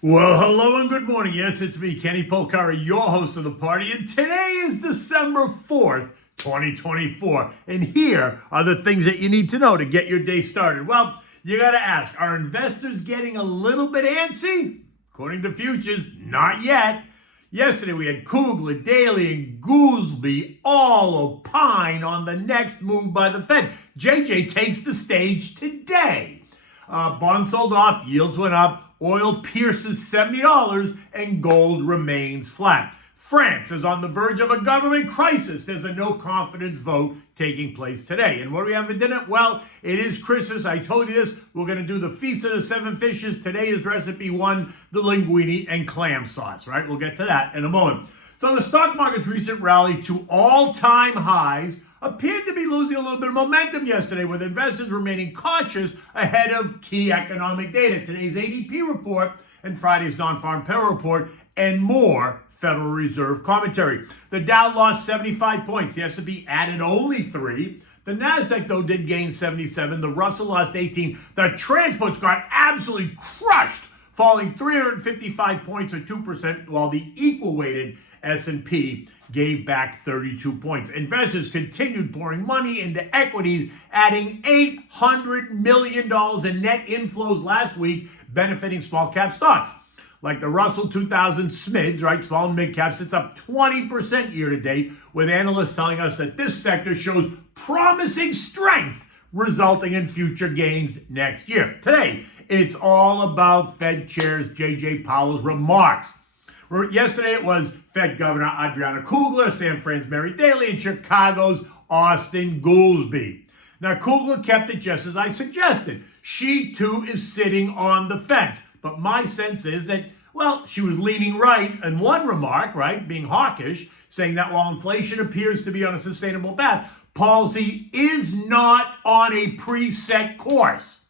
Well, hello and good morning. Yes, it's me, Kenny Polcari, your host of the party, and today is December 4th, 2024. And here are the things that you need to know to get your day started. Well, you got to ask, are investors getting a little bit antsy? According to futures, not yet. Yesterday we had Coogler, Daly, and Goolsbee all opine on the next move by the Fed. JJ takes the stage today. Bonds sold off, yields went up, oil pierces $70, and gold remains flat. France is on the verge of a government crisis. There's a no confidence vote taking place today. And what do we have for dinner? Well, it is Christmas. I told you this. We're going to do the Feast of the Seven Fishes. Today is recipe one, the linguine and clam sauce, right? We'll get to that in a moment. So the stock market's recent rally to all-time highs appeared to be losing a little bit of momentum yesterday, with investors remaining cautious ahead of key economic data. Today's ADP report and Friday's non-farm payroll report, and more Federal Reserve commentary. The Dow lost 75 points. The S&P added only 3. The NASDAQ, though, did gain 77. The Russell lost 18. The transports got absolutely crushed, falling 355 points or 2%, while the equal-weighted S&P gave back 32 points. Investors continued pouring money into equities, adding $800 million in net inflows last week, benefiting small cap stocks. Like the Russell 2000 SMIDs, right? Small and mid caps, it's up 20% year to date, with analysts telling us that this sector shows promising strength, resulting in future gains next year. Today, it's all about Fed Chair's J.J. Powell's remarks. Yesterday, it was Fed Governor Adriana Coogler, San Fran's Mary Daly, and Chicago's Austan Goolsbee. Now, Coogler kept it just as I suggested. She, too, is sitting on the fence. But my sense is that, well, she was leaning right in one remark, right, being hawkish, saying that while inflation appears to be on a sustainable path, policy is not on a preset course.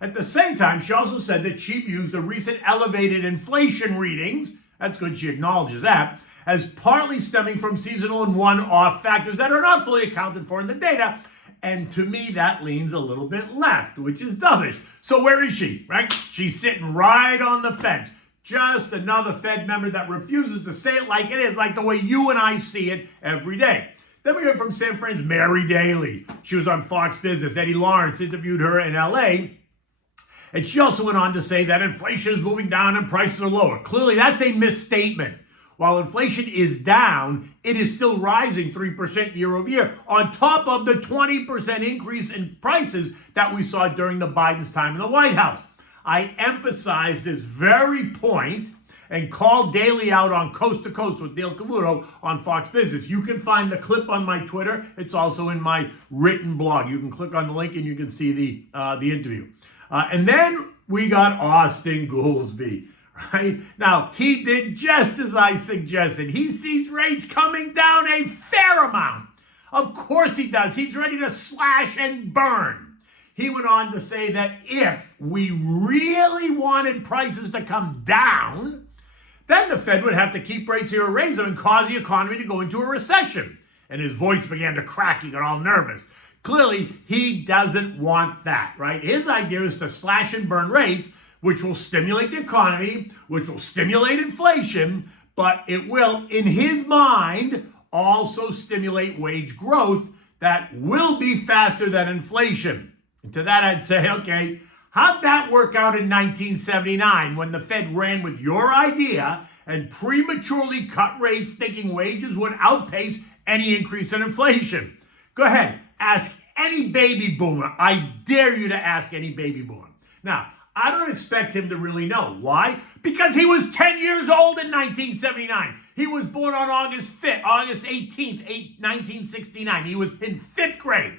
At the same time, she also said that she views the recent elevated inflation readings, that's good, she acknowledges that, as partly stemming from seasonal and one-off factors that are not fully accounted for in the data. And to me, that leans a little bit left, which is dovish. So where is she, right? She's sitting right on the fence. Just another Fed member that refuses to say it like it is, like the way you and I see it every day. Then we heard from San Fran's Mary Daly. She was on Fox Business. Eddie Lawrence interviewed her in L.A., and she also went on to say that inflation is moving down and prices are lower. Clearly, that's a misstatement. While inflation is down, it is still rising 3% year over year, on top of the 20% increase in prices that we saw during the Biden's time in the White House. I emphasized this very point and called Daly out on Coast to Coast with Neil Cavuto on Fox Business. You can find the clip on my Twitter. It's also in my written blog. You can click on the link and you can see the interview. And then we got Austan Goolsbee. Right? Now, he did just as I suggested. He sees rates coming down a fair amount. Of course he does. He's ready to slash and burn. He went on to say that if we really wanted prices to come down, then the Fed would have to keep rates here or raise them and cause the economy to go into a recession. And his voice began to crack. He got all nervous. Clearly, he doesn't want that, right? His idea is to slash and burn rates, which will stimulate the economy, which will stimulate inflation, but it will, in his mind, also stimulate wage growth that will be faster than inflation. And to that, I'd say, okay, how'd that work out in 1979 when the Fed ran with your idea and prematurely cut rates thinking wages would outpace any increase in inflation? Go ahead, ask any baby boomer. I dare you to ask any baby boomer. Now, I don't expect him to really know. Why? Because he was 10 years old in 1979. He was born on August 18th, 1969. He was in 5th grade.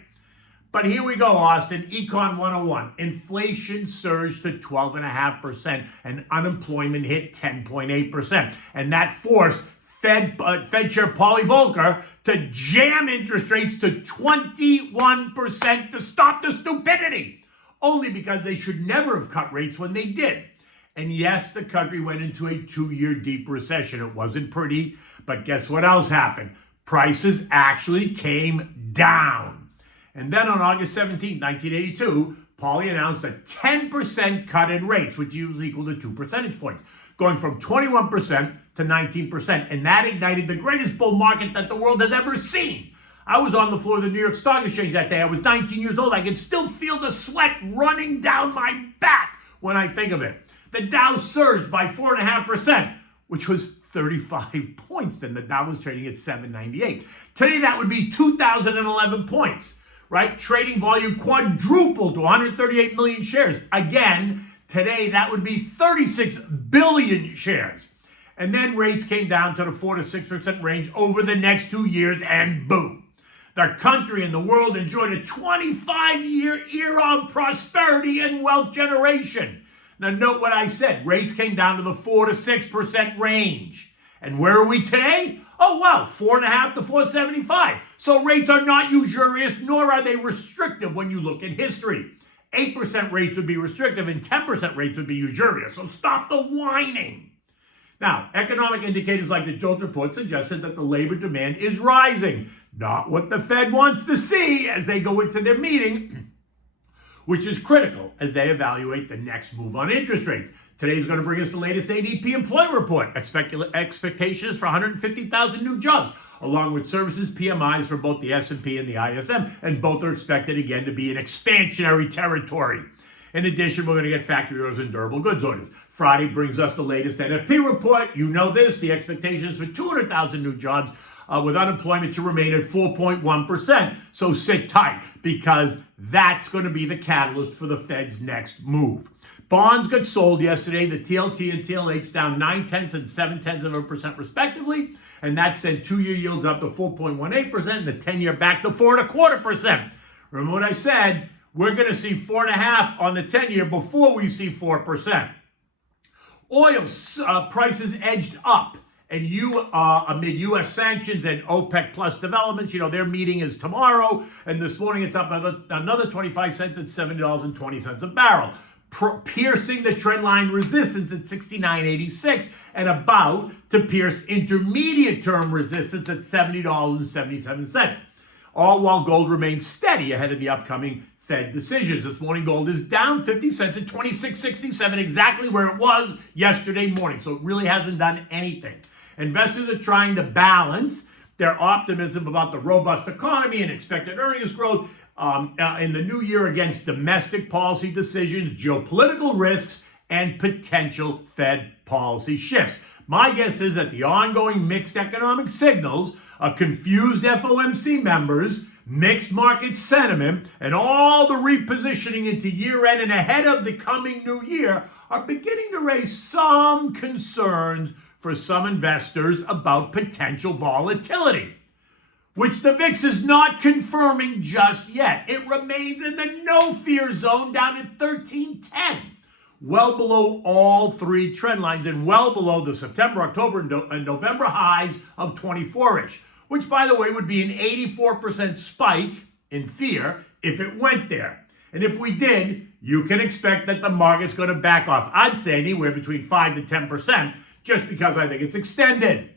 But here we go, Austin. Econ 101. Inflation surged to 12.5% and unemployment hit 10.8%. And that forced Fed Chair Polly Volcker to jam interest rates to 21% to stop the stupidity. Only because they should never have cut rates when they did. And yes, the country went into a 2-year deep recession. It wasn't pretty, but guess what else happened? Prices actually came down. And then on August 17, 1982, Powell announced a 10% cut in rates, which is equal to 2 percentage points, going from 21% to 19%. And that ignited the greatest bull market that the world has ever seen. I was on the floor of the New York Stock Exchange that day. I was 19 years old. I can still feel the sweat running down my back when I think of it. The Dow surged by 4.5%, which was 35 points. Then the Dow was trading at 798. Today, that would be 2,011 points, right? Trading volume quadrupled to 138 million shares. Again, today, that would be 36 billion shares. And then rates came down to the 4 to 6% range over the next 2 years, and boom. The country and the world enjoyed a 25-year era of prosperity and wealth generation. Now, note what I said. Rates came down to the 4 to 6% range. And where are we today? Oh, wow, 4.5 to 4.75. So rates are not usurious, nor are they restrictive when you look at history. 8% rates would be restrictive and 10% rates would be usurious. So stop the whining. Now, economic indicators like the JOLTS report suggested that the labor demand is rising. Not what the Fed wants to see as they go into their meeting, which is critical as they evaluate the next move on interest rates. Today's going to bring us the latest ADP employment report. Expectations for 150,000 new jobs, along with services PMIs for both the S&P and the ISM, and both are expected again to be in expansionary territory. In addition, we're going to get factory orders and durable goods orders. Friday brings us the latest NFP report. You know this, the expectations for 200,000 new jobs with unemployment to remain at 4.1%. So sit tight because that's going to be the catalyst for the Fed's next move. Bonds got sold yesterday, the TLT and TLH down 0.9 and 0.7% respectively, and that sent 2-year yields up to 4.18% and the 10-year back to 4.25%. Remember what I said? We're going to see 4.5 on the 10-year before we see 4%. Oil prices edged up, and amid U.S. sanctions and OPEC plus developments, their meeting is tomorrow, and this morning it's up another 25 cents at $7.20 a barrel, piercing the trendline resistance at 69.86 and about to pierce intermediate-term resistance at $70.77. All while gold remains steady ahead of the upcoming Fed decisions. This morning, gold is down 50 cents at 26.67, exactly where it was yesterday morning. So it really hasn't done anything. Investors are trying to balance their optimism about the robust economy and expected earnings growth in the new year against domestic policy decisions, geopolitical risks, and potential Fed policy shifts. My guess is that the ongoing mixed economic signals, confused FOMC members, mixed market sentiment, and all the repositioning into year-end and ahead of the coming new year are beginning to raise some concerns for some investors about potential volatility, which the VIX is not confirming just yet. It remains in the no-fear zone down at 1310, well below all three trend lines and well below the September, October, and November highs of 24-ish. Which, by the way, would be an 84% spike in fear if it went there. And if we did, you can expect that the market's going to back off. I'd say anywhere between 5 to 10%, just because I think it's extended.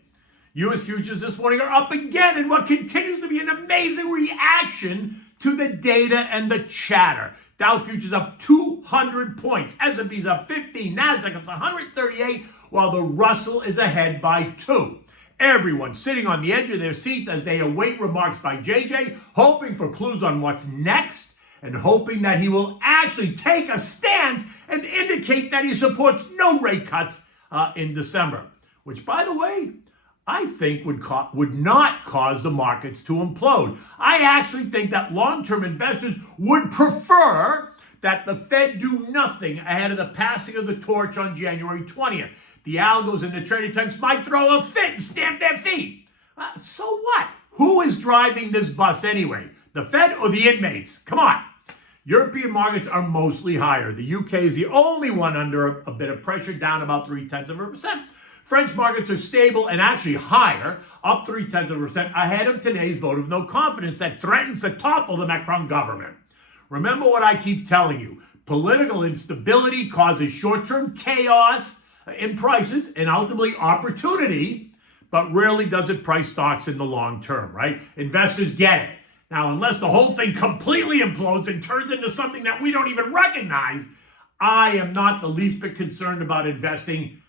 U.S. futures this morning are up again in what continues to be an amazing reaction to the data and the chatter. Dow futures up 200 points. S&P's up 15. NASDAQ up 138, while the Russell is ahead by 2. Everyone sitting on the edge of their seats as they await remarks by JJ, hoping for clues on what's next and hoping that he will actually take a stance and indicate that he supports no rate cuts in December, which, by the way, I think would not cause the markets to implode. I actually think that long-term investors would prefer that the Fed do nothing ahead of the passing of the torch on January 20th. The algos and the trading types might throw a fit and stamp their feet. So what? Who is driving this bus anyway? The Fed or the inmates? Come on. European markets are mostly higher. The UK is the only one under a bit of pressure, down about 0.3%. French markets are stable and actually higher, up 0.3%, ahead of today's vote of no confidence that threatens to topple the Macron government. Remember what I keep telling you. Political instability causes short-term chaos in prices and ultimately opportunity, but rarely does it price stocks in the long term, right? Investors get it. Now, unless the whole thing completely implodes and turns into something that we don't even recognize, I am not the least bit concerned about investing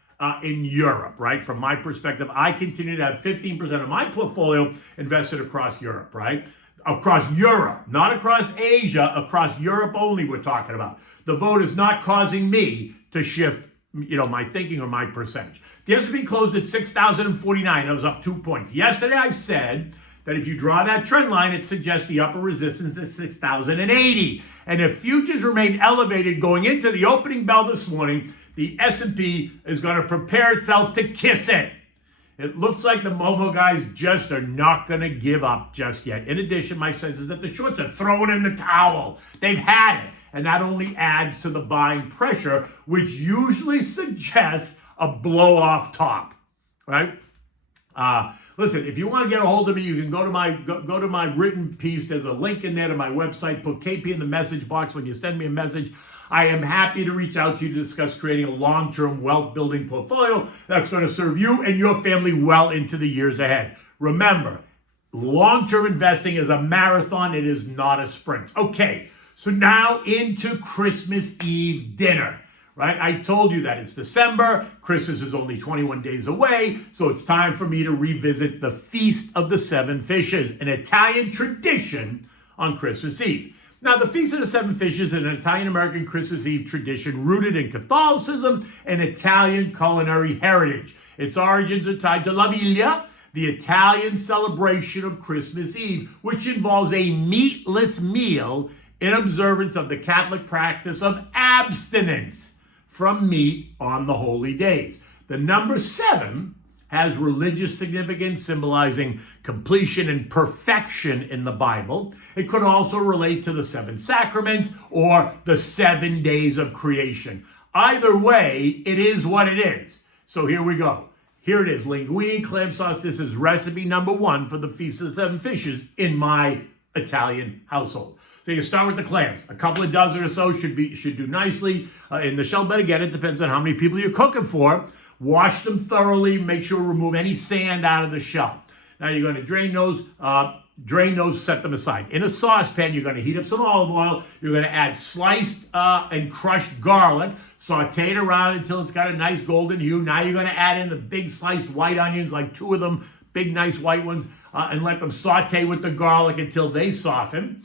in Europe, right? From my perspective, I continue to have 15% of my portfolio invested across Europe, right? Across Europe, not across Asia, across Europe only we're talking about. The vote is not causing me to shift, my thinking or my percentage. The S&P closed at 6,049. That was up 2 points. Yesterday I said that if you draw that trend line, it suggests the upper resistance is 6,080. And if futures remain elevated going into the opening bell this morning, the S&P is going to prepare itself to kiss it. It looks like the Momo guys just are not going to give up just yet. In addition, my sense is that the shorts are throwing in the towel. They've had it. And that only adds to the buying pressure, which usually suggests a blow-off top, right? Listen, if you want to get a hold of me, you can go to my written piece. There's a link in there to my website. Put KP in the message box when you send me a message. I am happy to reach out to you to discuss creating a long-term wealth-building portfolio that's going to serve you and your family well into the years ahead. Remember, long-term investing is a marathon. It is not a sprint. Okay, so now into Christmas Eve dinner. Right? I told you that it's December. Christmas is only 21 days away. So it's time for me to revisit the Feast of the Seven Fishes, an Italian tradition on Christmas Eve. Now, the Feast of the Seven Fishes is an Italian-American Christmas Eve tradition rooted in Catholicism and Italian culinary heritage. Its origins are tied to La Viglia, the Italian celebration of Christmas Eve, which involves a meatless meal in observance of the Catholic practice of abstinence from meat on the holy days. The number 7 has religious significance, symbolizing completion and perfection in the Bible. It could also relate to the 7 sacraments or the 7 days of creation. Either way, it is what it is. So here we go. Here it is, linguine clam sauce. This is recipe number 1 for the Feast of the Seven Fishes in my Italian household. So you start with the clams. A couple of dozen or so should do nicely in the shell. But again, it depends on how many people you're cooking for. Wash them thoroughly. Make sure to remove any sand out of the shell. Now you're going to drain those, set them aside. In a saucepan, you're going to heat up some olive oil. You're going to add sliced and crushed garlic. Saute it around until it's got a nice golden hue. Now you're going to add in the big sliced white onions, like 2 of them, big nice white ones, and let them saute with the garlic until they soften.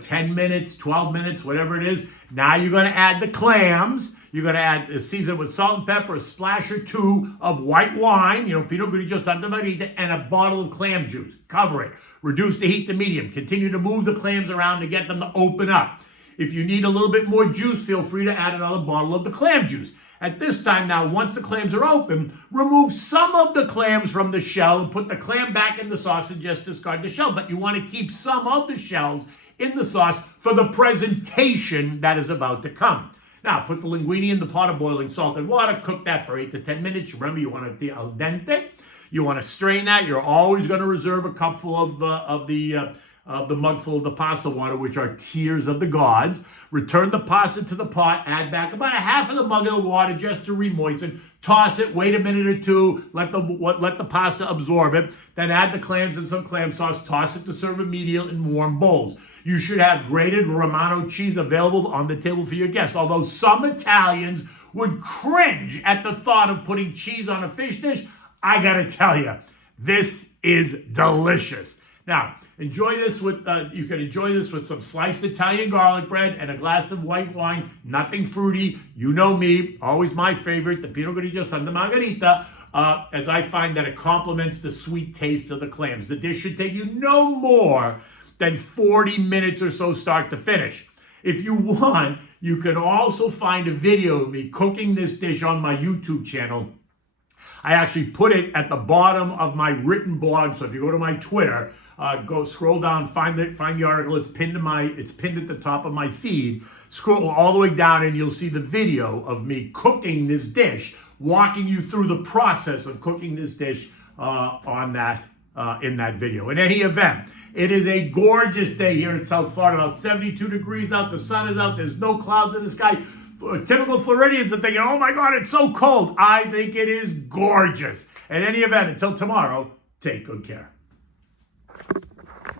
10 minutes, 12 minutes, whatever it is. Now you're going to add the clams. You're going to add, season with salt and pepper, a splash or 2 of white wine, Pinot Grigio Santa Marita, and a bottle of clam juice. Cover it. Reduce the heat to medium. Continue to move the clams around to get them to open up. If you need a little bit more juice, feel free to add another bottle of the clam juice. At this time now, once the clams are open, remove some of the clams from the shell and put the clam back in the sauce and just discard the shell. But you want to keep some of the shells in the sauce for the presentation that is about to come. Now, put the linguine in the pot of boiling salted water. Cook that for 8 to 10 minutes. Remember, you want it al dente. You want to strain that. You're always going to reserve a cupful of the mugful of the pasta water, which are tears of the gods. Return the pasta to the pot. Add back about a half of the mug of the water just to remoisten. Toss it. Wait a minute or 2. Let the pasta absorb it. Then add the clams and some clam sauce. Toss it to serve immediately in warm bowls. You should have grated Romano cheese available on the table for your guests. Although some Italians would cringe at the thought of putting cheese on a fish dish, I gotta tell you, this is delicious. Now, enjoy this with, you can enjoy this with some sliced Italian garlic bread and a glass of white wine. Nothing fruity. You know me, always my favorite, the Pinot Grigio Santa Margherita, as I find that it complements the sweet taste of the clams. The dish should take you no more than 40 minutes or so start to finish. If you want, you can also find a video of me cooking this dish on my YouTube channel. I actually put it at the bottom of my written blog, so if you go to my Twitter, go scroll down, find the article. It's pinned at the top of my feed. Scroll all the way down, and you'll see the video of me cooking this dish, walking you through the process of cooking this dish in that video. In any event, it is a gorgeous day here in South Florida. About 72 degrees out. The sun is out. There's no clouds in the sky. Typical Floridians are thinking, oh my God, it's so cold. I think it is gorgeous. In any event, until tomorrow, take good care.